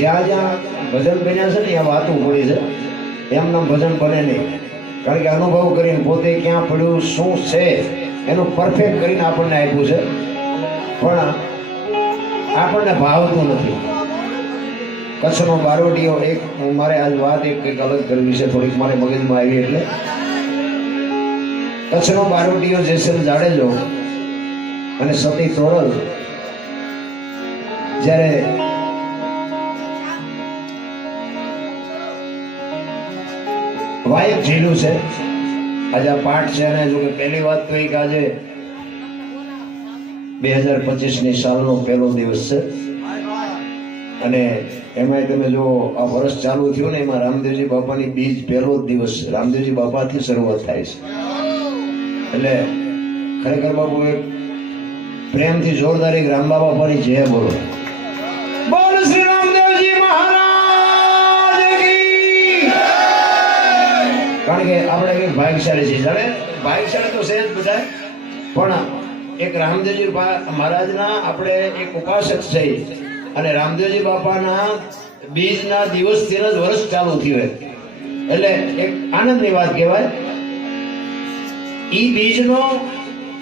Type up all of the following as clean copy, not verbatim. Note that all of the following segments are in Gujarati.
જ્યાં જ્યાં ભજન બન્યા છે ને એ વાતું પડી છે, એમના ભજન બને નહીં. કારણ કે અનુભવ કરીને પોતે ક્યાં પડ્યું શું છે એનું પરફેક્ટ કરીને આપણને આપ્યું છે, પણ આપણને ભાવતું નથી. કચ્છનો બારોટીયો એક મારે આજ વાત એક કંઈક અલગ કરવી છે, થોડીક મારે મગજમાં આવી. એટલે કચ્છનો બારોટીયો જેસલ જાડેજો અને સતી તોરલ જ્યારે વાયક ઝીલું છે, આજે આ પાઠ છે. અને જો કે પહેલી વાત તો એ કે આજે 2025ની સાલનો પહેલો દિવસ છે, અને એમાં તમે જો આ વર્ષ ચાલુ થયું ને એમાં રામદેવજી બાપાની બીજ પહેલો જ દિવસ છે. રામદેવજી બાપાથી શરૂઆત થાય છે. એટલે ખરેખર બાપુ એક પ્રેમથી જોરદાર એક રામ બાપાની જય બોલો. બોલ શ્રી રામદેવજી મહારાજ કી. કારણ કે આપણે એક ભાગ્યશાળી છીએ, જાણે ભાગ્યશાળી તો છે જ બધા, પણ એક રામદેવજી મહારાજના આપણે એક ઉપાસક છીએ, અને રામદેવજી બાપાના બીજના દિવસથી જ વર્ષ ચાલુ થયું, એટલે એક આનંદની વાત કહેવાય. ઈ બીજનો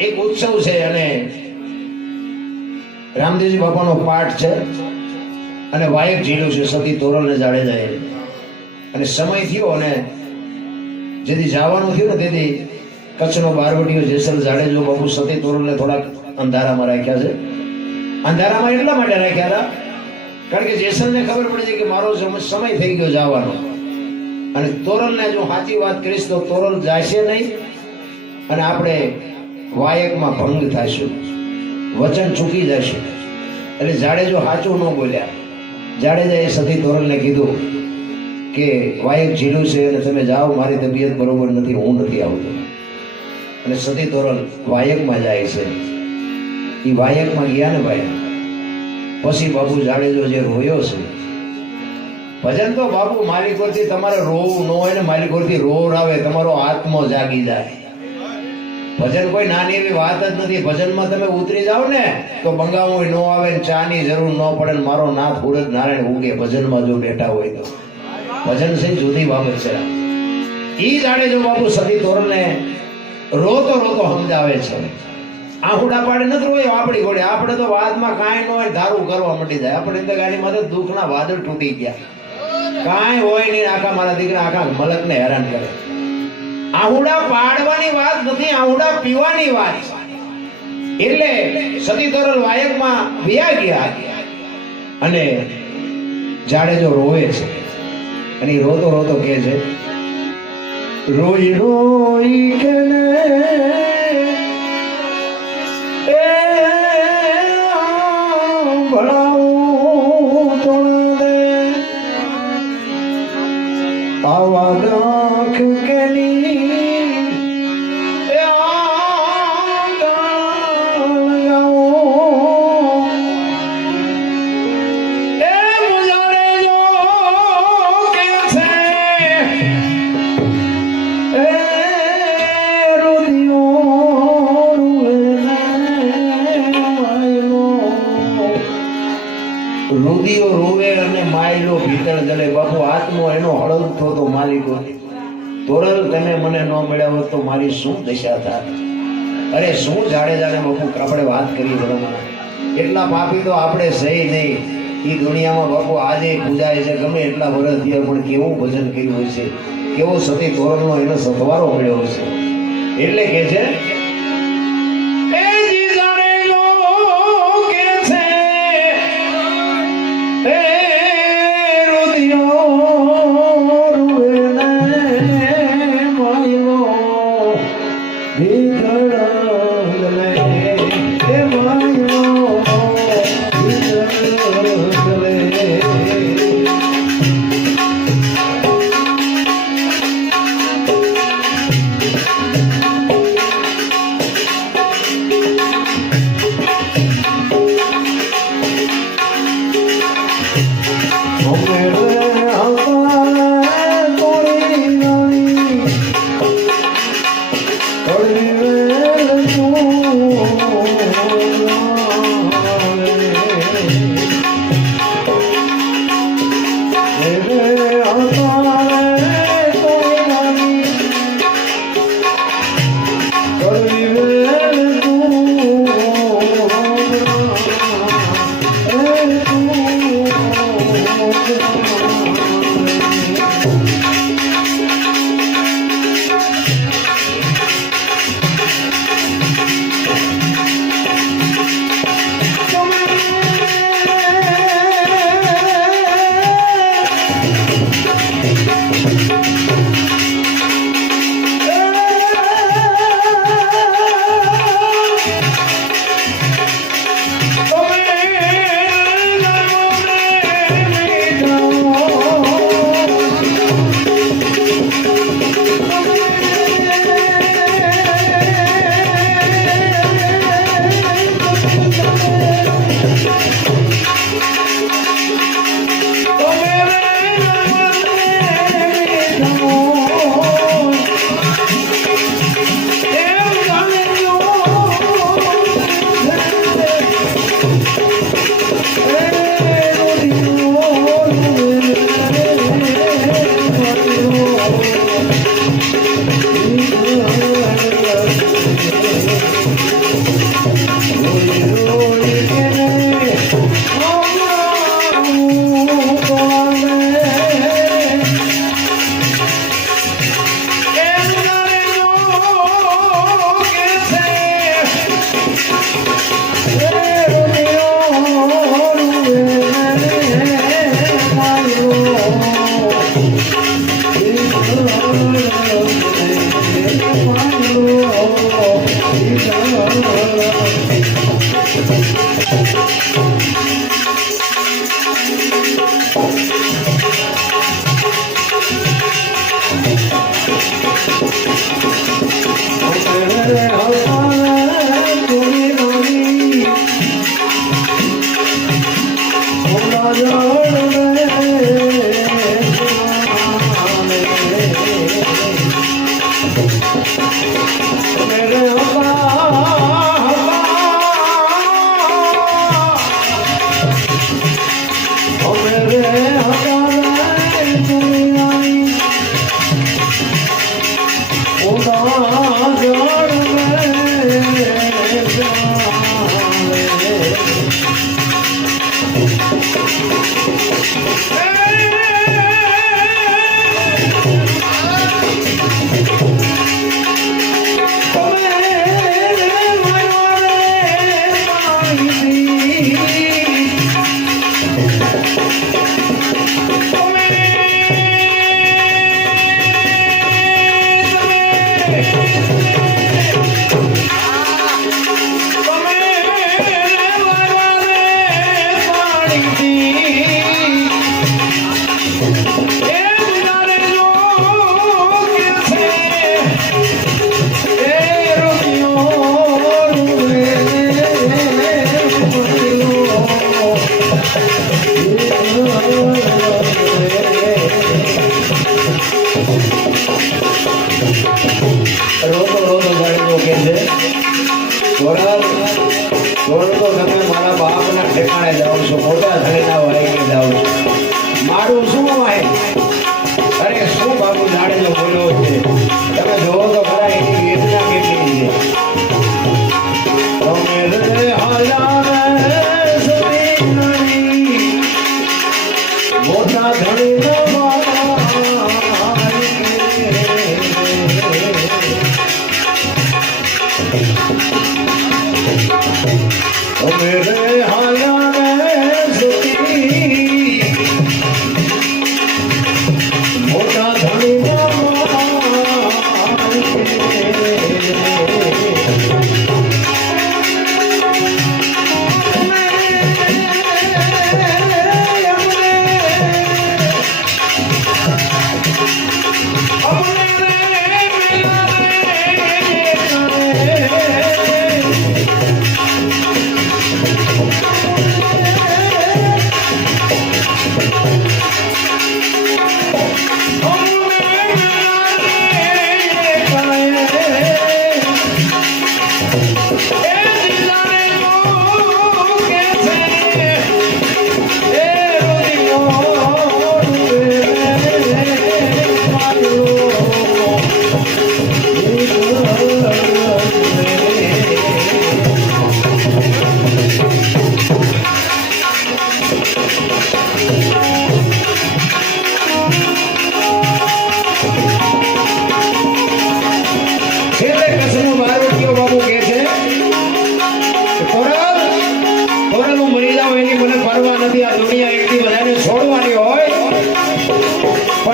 એક ઉત્સવ છે, અને રામદેવજી બાપાનો પાઠ છે, અને વાયક ઝીલું છે સતી તોરલ ને જાડેજા. અને સમય થયો અને જેથી જવાનું થયું ને તેથી કચ્છનો બારવટીયો જેસલ જાડેજો બાપુ સતી તોરલને થોડાક અંધારામાં રાખ્યા છે. અંધારામાં એટલા માટે રાખ્યા હતા કારણ કે જેસલને ખબર પડી છે કે મારો સમય થઈ ગયો જવાનો, અને તોરલને જો સાચી વાત કરીશ તો તોરલ જાશે નહીં, અને આપણે વાયકમાં ભંગ થઈશું, વચન ચૂકી જશું. એટલે જાડેજો સાચું ન બોલ્યા. જાડેજાએ સતી તોરલને કીધું કે વાયક ઝીલું છે અને તમે જાઓ, મારી તબિયત બરોબર નથી, હું નથી આવતો. અને સતી તોરલ વાયકમાં જાય છે. એ વાયકમાં ગયા ને ભાઈ, પછી બાપુ જાડેજો જે રોયો છે, ભજન તો બાપુ માલિક વરથી તમારે રોવું ન હોય ને, માલિક વરથી રોર આવે, તમારો આત્મો જાગી જાય. ભજન કોઈ નાની એવી વાત જ નથી. ભજનમાં તમે ઉતરી જાઓ ને તો બંગાવું ન આવે, ચાની જરૂર ન પડે, મારો નાથ ઉડદ નારાયણ ઉગે ભજનમાં જો બેઠા હોય તો. ભજન છે જુદી બાબત છે. ઈ જાડેજો બાપુ સતી તોરલને રોતો રોતો સમજાવે છે. આહુડા પાડે નથી રોયો આપણી ઘોડે. આપણે તો વાદમાં કાંઈ ન હોય ધારું કરવા માંડી જાય. આપણે તો ગાડી માં દુઃખના વાદળ તૂટી ગયા, કાંઈ હોય નહીં. આખા મારા દીકરા આખા મલકને હેરાન કરે. આહુડા પાડવાની વાત નથી, આહુડા પીવાની વાત. એટલે સતી તોરલ વાયકમાં વ્યા ગયા, અને જાડેજો રોવે છે. અને રોતો રોતો કહે છે, રોઈ રોઈ કે રુદિયો રોવે અને માયલો ભીતર જલે. બાપુ આત્મો એનો હળવતો તો માલિકો. તોરલ તમે મને ન મળ્યા હોત તો મારી શું દશા થાત. અરે શું જાડેજાને બાપુ આપણે વાત કરી બરાબર. એટલા પાપી તો આપણે સહી નહીં. એ દુનિયામાં બાપુ આજે પૂજાય છે, ગમે એટલા વર્ષ થયા, પણ કેવું ભજન કર્યું હોય છે, કેવો સતી તોરલનો એનો સથવારો મળ્યો છે. એટલે કે છે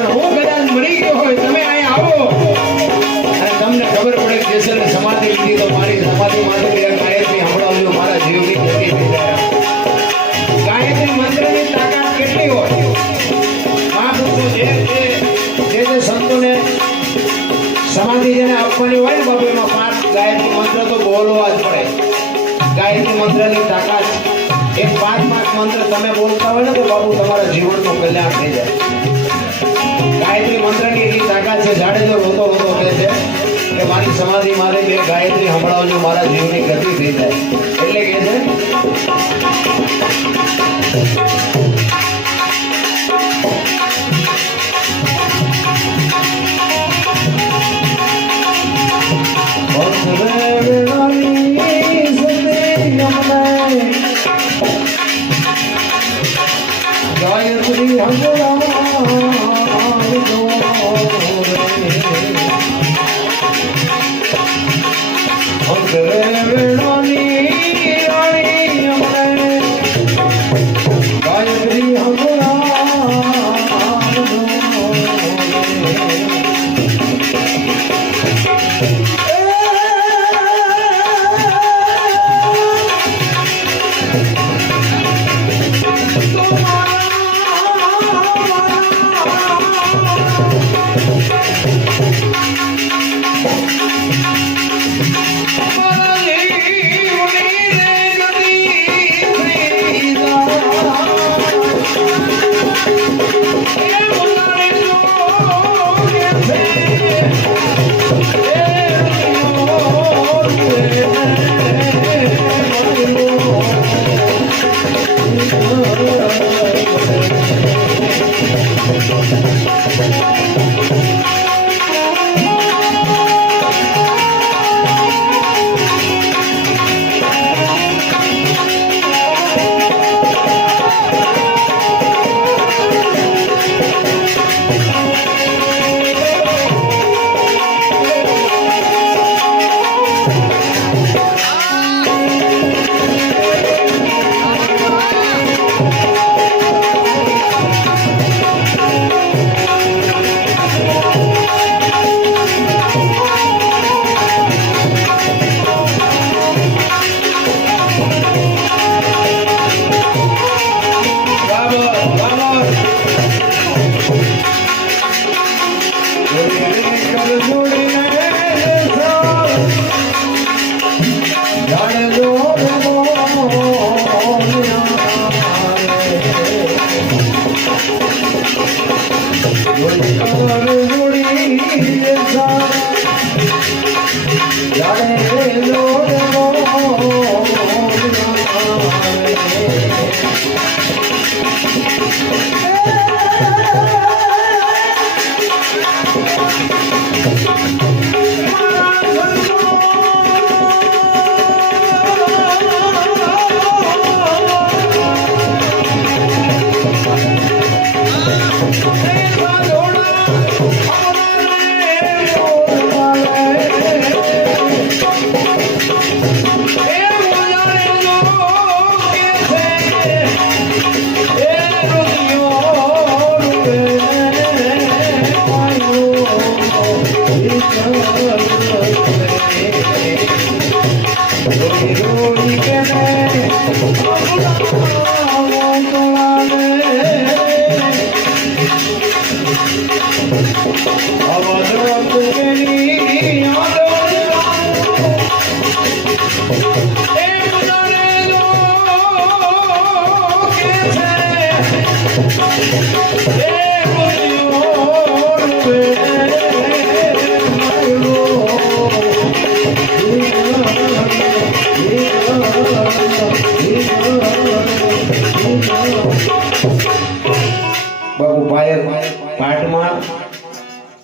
પણ હું કદાચ મરી ગયો હોય તમે અહીંયા આવો અને તમને ખબર પડે કે જેસલને સમાધિ લીધી તો મારી સમાધિમાંથી ગાયત્રી હંભળાવજો મારા જીવની ગતિ થઈ જાય. ગાયત્રી મંત્રની તાકાત કેટલી હોય મહાપુરુષો જે સંતોને સમાધિ જેને આપવાની હોય ને બાબુ એમાં 5 ગાયત્રી મંત્ર તો બોલવા જ પડે. ગાયત્રી મંત્રની તાકાત એ 5 મંત્ર તમે બોલતા હોય ને તો બાબુ તમારા જીવનનું કલ્યાણ થઈ જાય. ગાયત્રી મંત્રની એટલી તાકાત છે. જાડેજો રોતો કહે છે કે મારી સમાધિ મારે 2 ગાયત્રી સંભળાવજો મારા જીવની ગતિ થઈ જાય. એટલે કે છે ગાયત્રી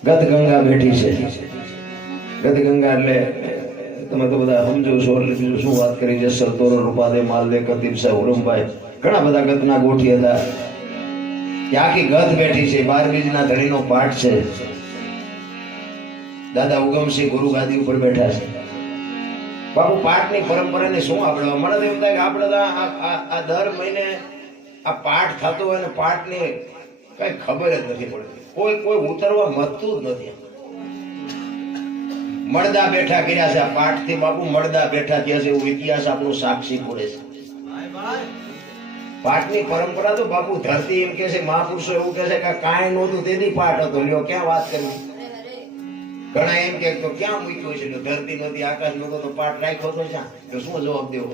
ગદગંગા બેઠી છે. ગદગંગા એટલે તમે તો બધા સમજો છો એટલે બીજું શું વાત કરી છે. સરતોરો રૂપાદે માલદે કતીબ સાહેબ ઉરમભાઈ ઘણા બધા ગતના ગોઠી હતા. આખી ગત બેઠી છે. 12 બીજના ધણીનો પાઠ છે. દાદા ઉગમસિંહ ગુરુ ગાદી ઉપર બેઠા છે. બાપુ પાઠની પરંપરાને શું આપણે મને તો એમ થાય કે આપણે આ દર મહિને આ પાઠ થતો હોય ને પાઠની કઈ ખબર જ નથી પડતી. કોઈ કોઈ ઉતરવા મતતું જ નથી. મળદા બેઠા કર્યા છે આ પાઠથી બાપુ, મળદા બેઠા થયા છે એવું ઇતિહાસ આપણું સાક્ષી પૂરે છે. પાઠની પરંપરા તો બાપુ ધરતી એમ કે છે, મહાપુરુષો એવું કે છે કે કાંઈ નહોતું તેથી પાઠ હતો. લ્યો ક્યાં વાત કરવી. ઘણા એમ કે તો ક્યાં મૂક્યો છે, ધરતી નહોતી આકાશ નહોતો તો પાઠ રાખ્યો તો ક્યાં, તો શું જવાબ દેવો.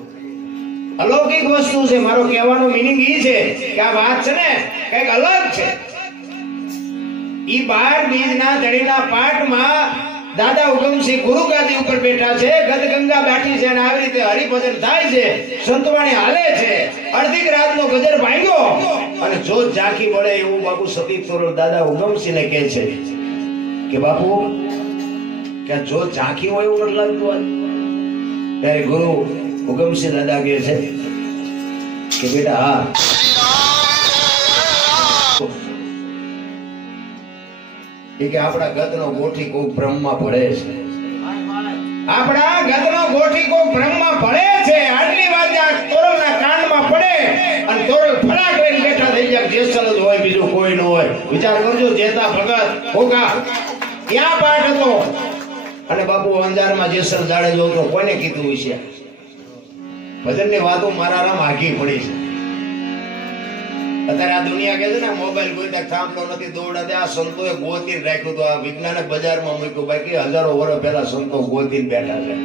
અલૌકિક વસ્તુ છે. મારો કહેવાનો મિનિંગ એ છે કે આ વાત છે ને કઈક અલગ છે. ઈ 12 બીજના ધડીના પાઠમાં દાદા ઉગમસિંહ ગુરુ ગાદી ઉપર બેઠા છે, ગદગંગા બેઠી છે અને આવી રીતે હરિભજન થાય છે, સંતવાણી હાલે છે. અડધી રાતનો ગજર ભાંગ્યો અને જોત ઝાંખી પડે એવું બાપુ સતી તોરલ દાદા ઉગમસિંહને કહે છે કે બાપુ કે જોત ઝાંખી હોય એવું નથી લાગતું. ત્યારે ગુરુ ઉગમસિંહ દાદા કહે છે કે બેટા હા, એ કે આપણા ગદનો ગોઠી કોક બ્રહ્મમાં ભળે છે. આપણા ગદનો ગોઠી કોક બ્રહ્મમાં ભળે છે. આટલી વાત આ તોરલના કાનમાં પડે અને તોરલ ફળા કરીને બેઠા થઈ જાય. જેસલ જ હોય, બીજું કોઈ ન હોય. વિચાર કરજો, જેતા ભગત ભોગા ત્યાં પાઠ હતો અને બાપુ અંજારમાં જેસલ દાડે જો તો કોને કીધું છે. ભજનની વાતો મારા રામ આઘી પડી છે. અત્યારે આ દુનિયા કે છે ને મોબાઈલ કોઈ તક થાંભલો નથી દોડા દે. આ સંતોએ ગોતીને રાખ્યું તો આ વિજ્ઞાને બજારમાં મૂક્યું. બાકી હજારો વર્ષ પહેલા સંતો ગોતીને બેઠા છે.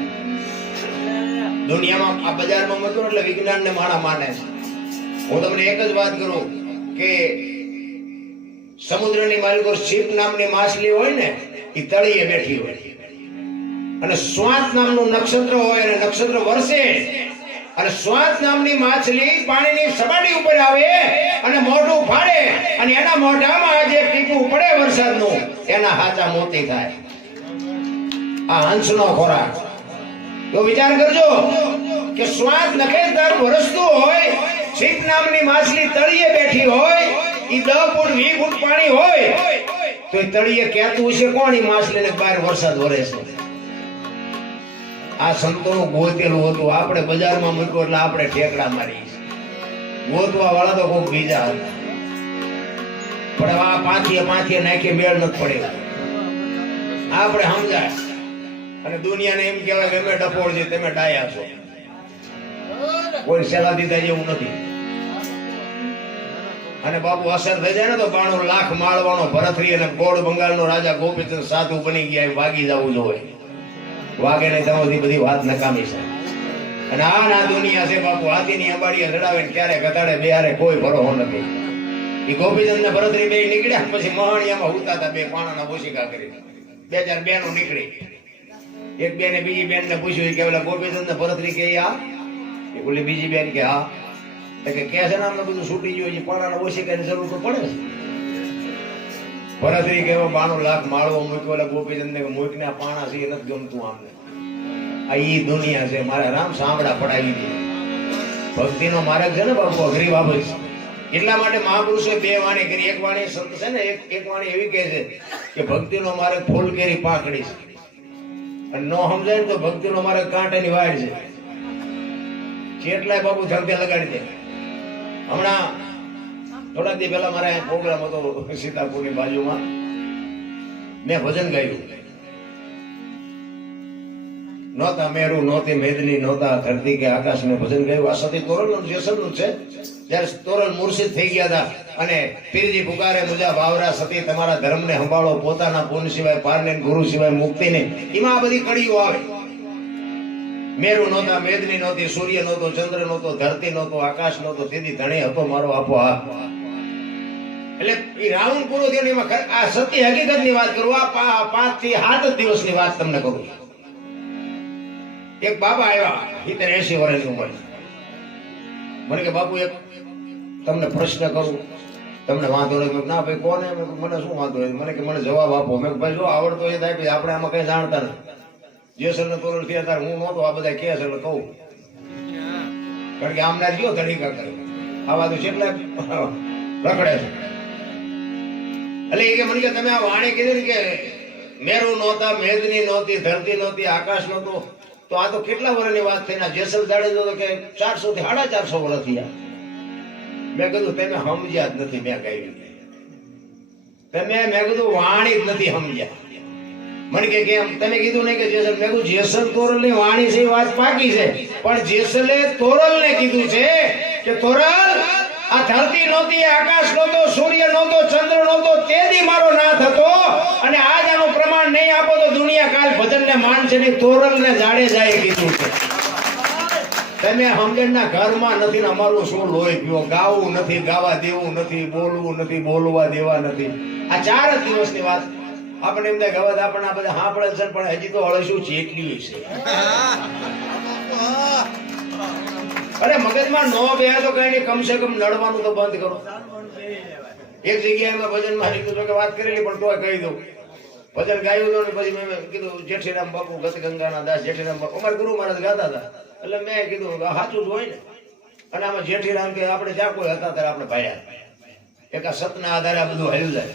દુનિયામાં આ બજારમાં મૂક્યું એટલે વિજ્ઞાનને માણા માને છે. હું તમને એક જ વાત કરું કે સમુદ્રની માલિકો શીપ નામની માછલી હોય ને એ તળીએ બેઠી હોય અને સ્વાત નામનું નક્ષત્ર હોય અને નક્ષત્ર વર્ષે અને સ્વાત નામની માછલી પાણીની સપાટી ઉપર આવે અને મોઢું ફાડે અને એના મોઢામાં જે ટીપું પડે વરસાદનું એના હાચા મોતી થાય. આ હંસનો ખોરાક. તો વિચાર કરજો કે સ્વાત નખેદાર વરસતું હોય, છીપ નામની માછલી તળિયે બેઠી હોય, ઈ 10 ફૂટ 20 ફૂટ પાણી હોય તો એ તળિયે કહેતું છે કોણ ઈ માછલીને બહાર વરસાદ વરે છે. આ સંતોનું ગોતેલું હતું. આપણે બજારમાં મૂક્યું એટલે આપણે ઠેકડા મારી. ગોતવા વાળા તો કોઈ બીજા હતા. પણ આ પાંથીએ નાખીએ મેળ નથી પડે. આપણે સમજાય અને દુનિયાને એમ કહેવાય કે અમે ડફોળ છે, તમે ડાયા છો. કોઈ સેલા દીધા જેવું નથી. અને બાપુ અસર થઈ જાય ને તો 92 લાખ માળવાનો ભરતરી અને ગોળ બંગાળનો રાજા ગોપીચંદ સાધુ બની ગયા. વાગી જવું જોઈએ. વાગે ને તમારી બધી વાત નકામી છે. અને આ ના દુનિયા છે બાપુ. હાથીની અંબાડીએ લડાવે ક્યારે ગધાડે બેહારે કોઈ ભરોસો નથી. એ ગોપીચંદ ને ભરતરી બે નીકળ્યા પછી મહાણિયામાં ઉતાતા બે પાણાના બોશિકા કરી 2-4 બેનો નીકળી. એક બેને બીજી બેન ને પૂછ્યું કે ઓલા ગોપીચંદ ને ભરતરી કે આ એ બોલી બીજી બેન કે હા. કે છે ને અમને બધું છૂટી ગયું. પાણાના બોશિકાની જરૂર તો પડે છે. ભરતરી કેવો 92 લાખ માળવો મૂક્યો. એટલે ગોપીચંદ ને મૂકને આ પાણા છે નથી ગમતું આમને. આ ઈ દુનિયા છે. મારા રામ સાંભળા પડાવી દે. ભક્તિનો માર્ગ છે ને બાપુ અઘરી બાબત છે. એટલા માટે મહાપુરુષોએ 2 વાણી કરી. એક વાણી સંત છે ને એક વાણી એવી કહે છે કે ભક્તિનો માર્ગ ફૂલ કેરી પાંખડી છે અને નો સમજાય ને તો ભક્તિનો માર્ગ કાંટાની વાડ છે. કેટલાય બાપુ ધરતે લગાડી દે. હમણાં થોડા દી પહેલા મારા પ્રોગ્રામ હતો સીતાપુરની બાજુમાં. મેં ભજન ગાયું. નહોતા મેરુ, નહોતી મેદની, નહોતા ધરતી કે આકાશ. મેં ભજન ગાયું. આ સતી તોરલનું જેસલનું છે. જ્યારે તોરલ મુર્શિદ થઈ ગયા હતા અને પીરજી પુકારે મુજા ભાવરા સતી તમારા ધર્મને સંભાળો, પોતાના પુન સિવાય પારને, ગુરુ સિવાય મુક્તિ નહીં. એમાં આ બધી કડીઓ આવે. મેરુ નહોતા, મેદની નહોતી, સૂર્ય નહોતો, ચંદ્ર નહોતો, ધરતી નહોતો, આકાશ નહોતો, તેથી ધણે હતો મારો આપો આ. એટલે એ રાઉન્ડ પૂરો થયો. એમાં આ સત્ય હકીકતની વાત કરું. આ 5 થી 7 દિવસની વાત તમને કરું. એક બાબા આવ્યા 70-80 વર્ષની ઉંમર. મને કે બાપુ એક તમને પ્રશ્ન કરું, તમને વાંધો નથી? ના ભાઈ કોને? મને શું વાંધો નથી? મને કે મને જવાબ આપો. મેં ભાઈ જો આવડતો એ થાય, આપણે આમાં કઈ જાણતા નથી. જેસલ ને તોરલ થયા ત્યારે હું નહોતો. આ બધા કે છે એટલે કહું. કારણ કે આમના ગયો તડીકા કરે આવા તો કેટલા રખડે છે. એટલે એ કે મને કે તમે આ વાણી કીધી ને કે મેરુ નહોતા, મેદની નહોતી, ધરતી નહોતી, આકાશ નહોતો, તો આ તો કેટલા વર્ષની વાત થઈ. જેસલ દાડે તો કે 400 થી 450 વર્ષ થયા. મેં કીધું તમે સમજ્યા જ નથી. મેં કહ્યું મેં કીધું વાણી જ નથી સમજ્યા. મને કે કેમ? તમે કીધું નહીં કે જેસલ. મેં કીધું જેસલ તોરલ ની વાણી છે, વાત પાકી છે, પણ જેસલે તોરલ ને કીધું છે કે તોરલ, આ ધરતી નહોતી, આકાશ નહોતો, સૂર્ય નહોતો, ચંદ્ર નહોતો, તેથી મારો નાથ હતો, અને આજ આનું પ્રમાણ નહીં આપો તો દુનિયા કાલ ભજન ને માનશે નહીં. તોરલ ને જાડેજાએ કીધું છે. તમે સમજણના ઘરમાં નથી ને અમારું શું લોહી પીવો? ગાવું નથી, ગાવા દેવું નથી, બોલવું નથી, બોલવા દેવા નથી. આ 4 જ દિવસની વાત. આપણે એમ થાય ગવાદ આપણને આ બધા સાંભળે છે, પણ હજી તો હળશું ચેટલી છે. અરે મગજમાં નો બે તો કઈ નહીં, કમસે કમ નડવાનું તો બંધ કરો. એક જગ્યાએ મેં ભજનમાં કીધું કે વાત કરેલી, પણ તોય કહી દઉં. ભજન ગાયું હતું ને પછી મેં કીધું જેઠીરામ બાપુ ગત ગંગાના દાસ જેઠીરામ બાપુ અમારા ગુરુ મહારાજ ગાતા હતા. એટલે મેં કીધું સાચું જ હોય ને. અને આમાં જેઠીરામ કે આપણે જ્યાં કોઈ હતા ત્યારે આપણે ભાયા, એક આ સતના આધારે આ બધું હાલ્યું જાય.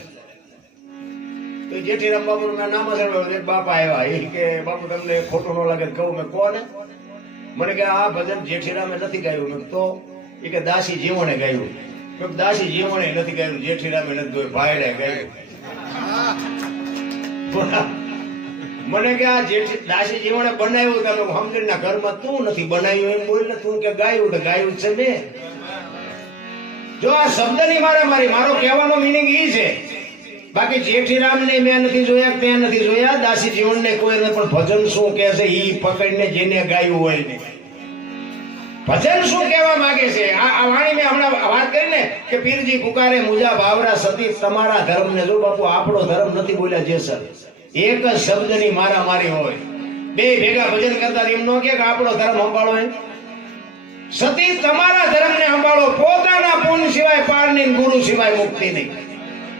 તો જેઠીરામ બાપુ નું નામ સાંભળ્યું. એક બાપા આવ્યા, એ કે બાપુ તમને ખોટું ન લાગે કહું? મેં કોને? મને કે આ ભજન જેઠીરામે નથી ગાયું. મેં તો એ કે દાસી જીવણે ગાયું. મેં દાસી જીવણે નથી ગાયું, જેઠીરામે નથી ગાયું, ભાઈડે ગાયું. મને કે આ દાસી જીવણે બનાવ્યું, તમે સમજણના ઘરમાં તું નથી બનાવ્યું એમ બોલ ને, તું કે ગાયું તો ગાયું છે મેં. જો આ શબ્દની મારામારી, મારો કહેવાનો મિનિંગ ઈ છે. બાકી જેઠીરામ ને મેં નથી જોયા, ત્યાં નથી જોયા, દાસી જીવન ને કોઈ નથી. પણ ભજન શું કે છે ઈ પકડીને જેને ગાયું હોય ને, ભજન શું કહેવા માંગે છે. આ વાણી મેં હમણાં વાત કરી ને કે પીરજી પુકારે મુજા ભાવરા સતી તમારા ધર્મ ને. જો બાપુ આપણો ધર્મ નથી બોલ્યા જેસલ, એક જ શબ્દની મારામારી હોય. બે ભેગા ભજન કરતા એમ નો કે આપણો ધર્મ સંભાળો એમ. સતી તમારા ધર્મ ને સંભાળો, પોતાના પુણ્ય સિવાય પાર નહીં, ગુરુ સિવાય મુક્તિ નહીં.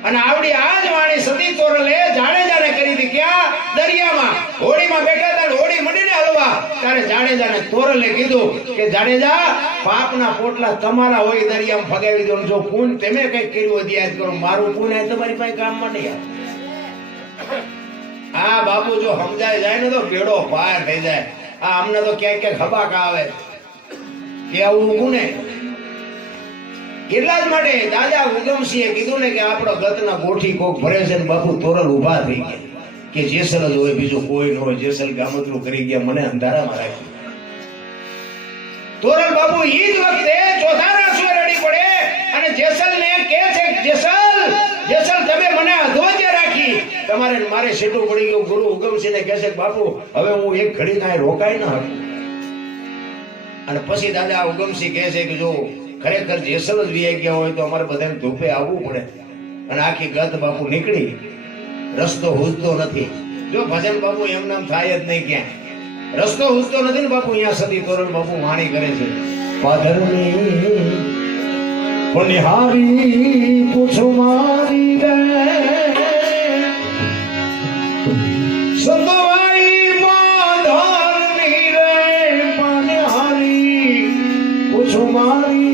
અને આવડી આજ વાણી સતી તોરલે જાડેજાને કરી હતી. ક્યાં? દરિયામાં હોડીમાં બેઠા હતા, હોડી મંડીને હલવા, ત્યારે જાડેજાને તોરલે કીધું કે જાડેજા, પાપના પોટલા તમારા હોય દરિયામાં ફગાવી દો. જો પુણ્ય તમે કઈક કર્યું હોય યાદ કરો, મારું પુણ્ય તમારી પાસે કામમાં નહીં આવે. આ બાપુ જો સમજાય જાય ને તો બેડો પાર થઈ જાય. આ અમને તો ક્યાંક ક્યાંક હબાકા આવે કે આવું ગુને. એટલા જ માટે દાદા ઉગમસિંહે કીધું ને કે આપણો ગતના ગોઠી કોક ભરે છે ને બાપુ તોરલ ઉભા થઈ ગયા કે જેસલ જ હોય, બીજું કોઈ ન હોય. જેસલ ગામતરું કરી ગયા, મને અંધારામાં રાખ્યું. તોરલ બાપુ ઈ જ વખતે ચોથા રાસુએ રડી પડે અને જેસલ ને કહે છે, જેસલ તમે મને અધોજ્ય રાખી, તમારે મારે સેટું પડી ગયું. ગુરુ ઉગમસિંહ ને કહે છે બાપુ હવે હું એક ઘડી કાંઈ રોકાઈ ન શકું. અને પછી દાદા ઉગમસિંહ કહે છે કે જો ખરેખર જેસલ જ વી ગયા હોય તો અમારે બધાને ધૂપે આવવું પડે. અને આખી ગત બાપુ નીકળી, રસ્તો હુજતો નથી. જો ભજન બાપુ એમ નામ થાય જ નહીં, ક્યાં રસ્તો હુજતો નથી ને બાપુ. અહીંયા સતી તોરલ બાપુ વાણી કરે છે, પાધરની નિહારી પૂછો મારી રે સતવાઈ પાધરની રે નિહારી પૂછો મારી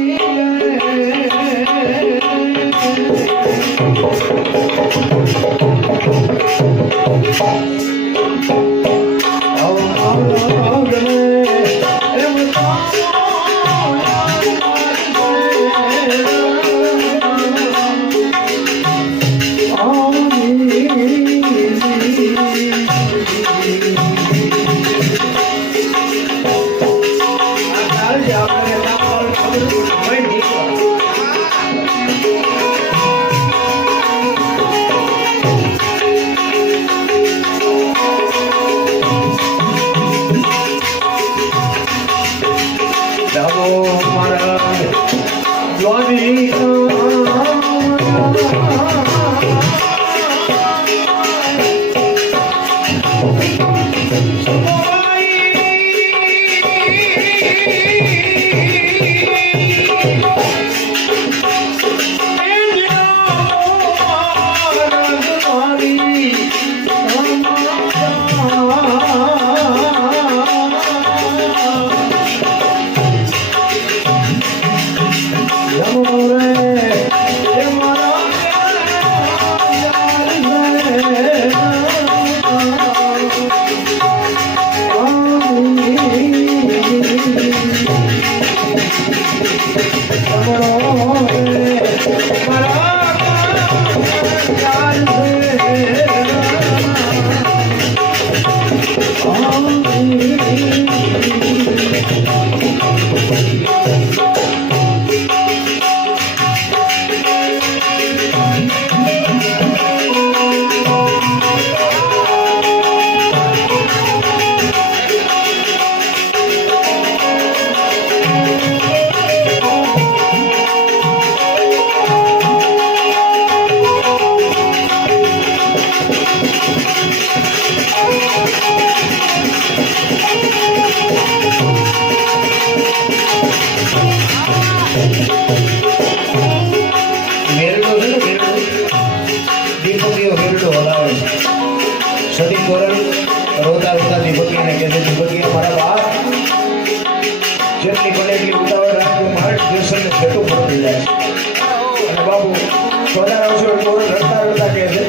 સતી તોરણ રોતા રોતા દીપકીને કહે છે, દીપકી મારા બાપ જેટલી બને એટલી ઉતાવળ રાખજો, મારે દેશને ભેટું પડતી જાય છે. અને બાપુ થોડા આવશો તોરણ રડતા રડતા કહે છે,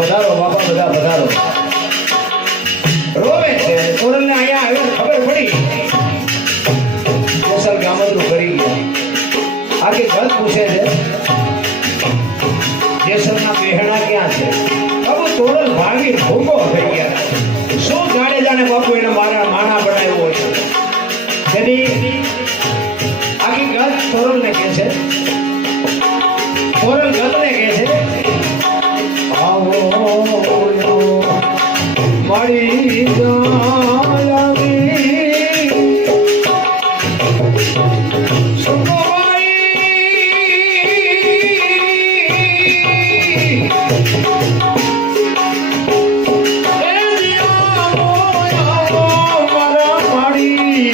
પધારો બાપા, બધા પધારો. રોવે છે તોરણને અહીંયા આવ્યો ખબર પડી કોસલ ગામડું કરી ગયા. આખી ગત પૂછે છે જેસલના બહેણા ક્યાં છે? બાબુ તોરણ ભાગી ભૂકો થઈ ગયા. શું જાડેજાને બાપુ એને માણા બનાવ્યો છે? જેની આખી ગત તોરણને કહે છે, તોરણ ગતને કહે છે, મારી મારા મારી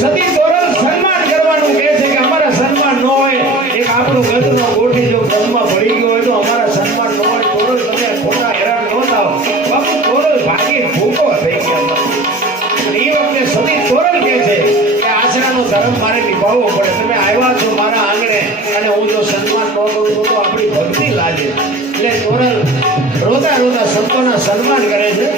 સતી તોરલ સન્માન કરવાનું કહે છે કે અમારા સન્માન ન હોય, એક આપણું ગદનો ગોઠી જો ગદમાં ભળી ગયો હોય તો અમારા સન્માન ન હોય. તોરલ તમે ખોટા હેરાન ન થાવ. બાપુ તોરલ ભાગી ભૂકો થઈ ગયા. અને એ વખતે સતી તોરલ કહે છે કે આશરાનો ધર્મ મારે નિભાવવો પડે. તમે આવ્યા છો મારા આંગણે અને હું જો સન્માન ન કરું તો આપણી ભક્તિ લાગે. એટલે તોરલ રોતા રોતા સંતોના સન્માન કરે છે.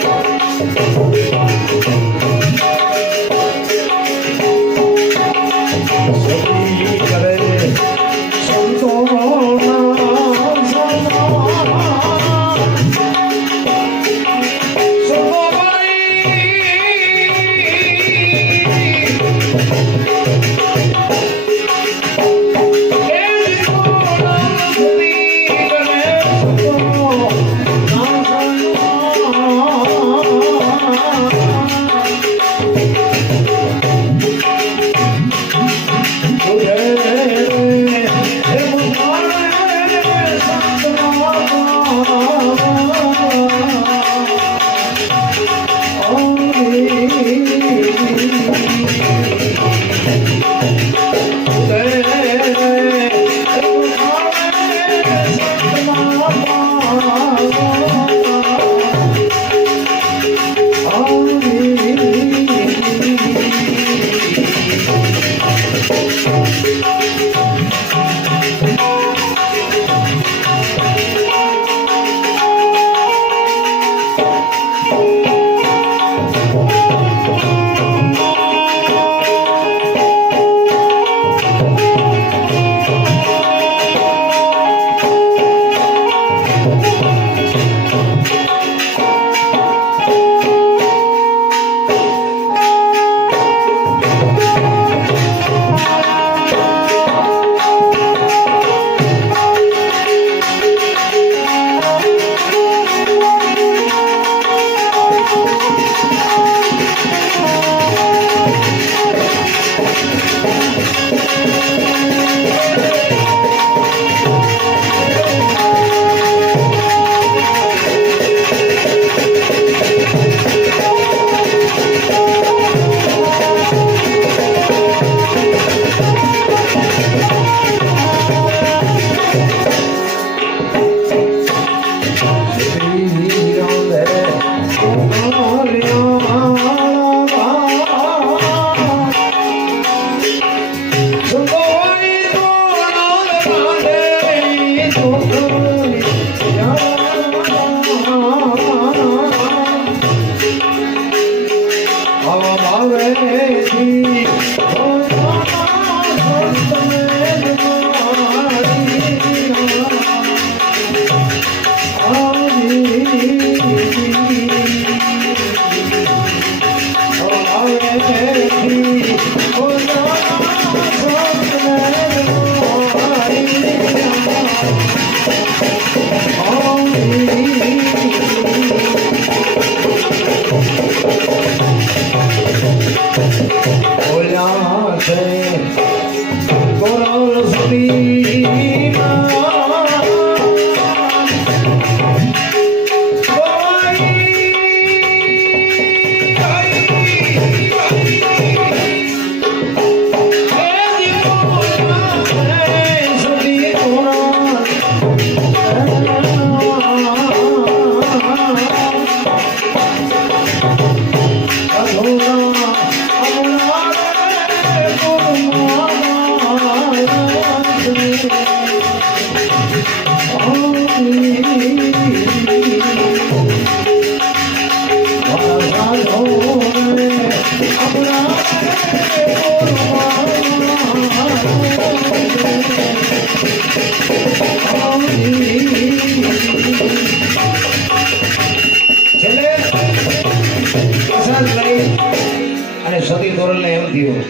સતી તોરલને એમ થયું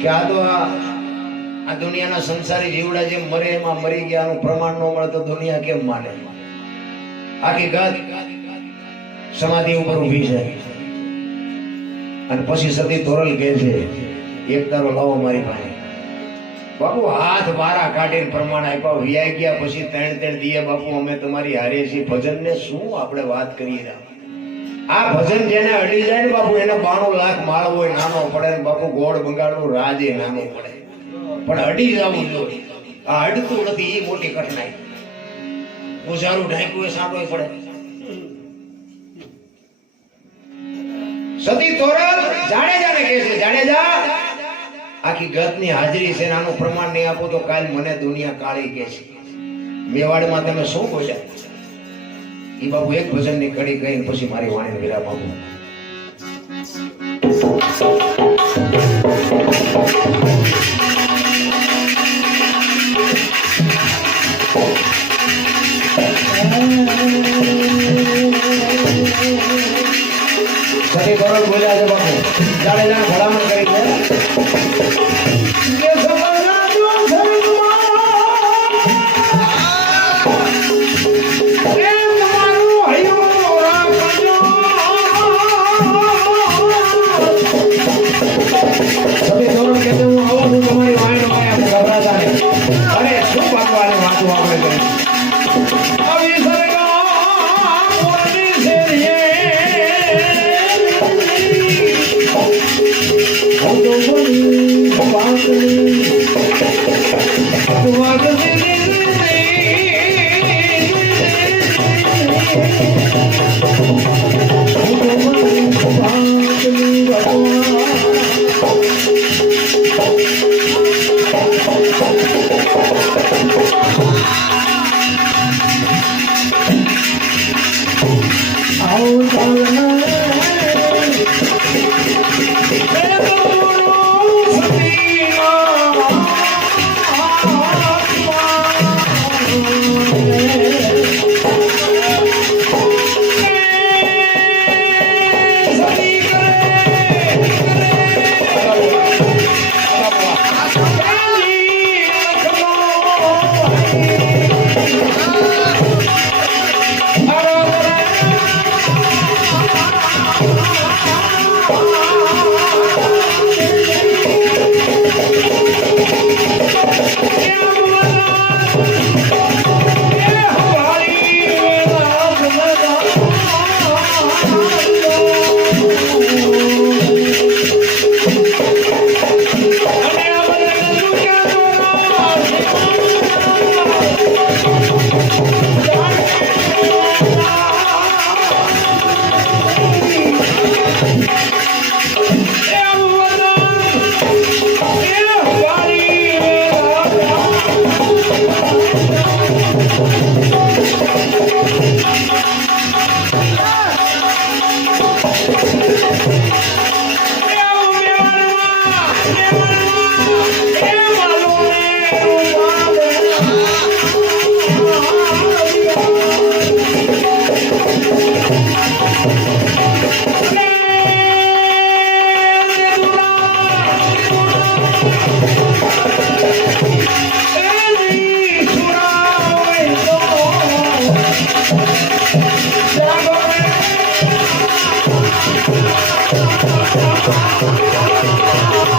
કે આ તો આ દુનિયાના સંસારી જીવડા જેમ મરે એમાં મરી ગયાનું પ્રમાણ ન મળે તો દુનિયા કેમ માને. આખી ગાત સમાધિ ઉપર ઊભી છે અને પછી સતી તોરલ કહે છે એક તારો લાવો મારી પાસે. બાપુ હાથ બારા કાઢીને પ્રમાણ આપ્યા. વ્યાય ગયા પછી ત્રણ દિયે બાપુ અમે તમારી હારે છીએ. ભજન ને શું આપણે વાત કરીએ. આ ભજન જેને અડી જાય ને બાપુ એને 92 લાખ માળ હોય નાનો પડે ને બાપુ ગોળ બંગાળનું રાજે નાનો પડે પણ અડી જવું જોઈએ. આ અડતું નથી એ મોટી કઠણાઈ. પૂજારું ઢાંકવું એ સાંભળવું પડે. સતી તોરલ જાડેજાને કહે છે, જાડેજા આખી ગતની હાજરી છે, આનું પ્રમાણ નહીં આપો તો કાલ મને દુનિયા કાળી કહે છે. મેવાડમાં તમે શું બોલ્યા? ઈ બાબુ એક ભજનની કડી કહીને પછી મારી વાણીને વિરામ આપું. સતી તોરલ બોલ્યા છે બાપુ, જાડેજાને ભલામણ કરી છે. Oh,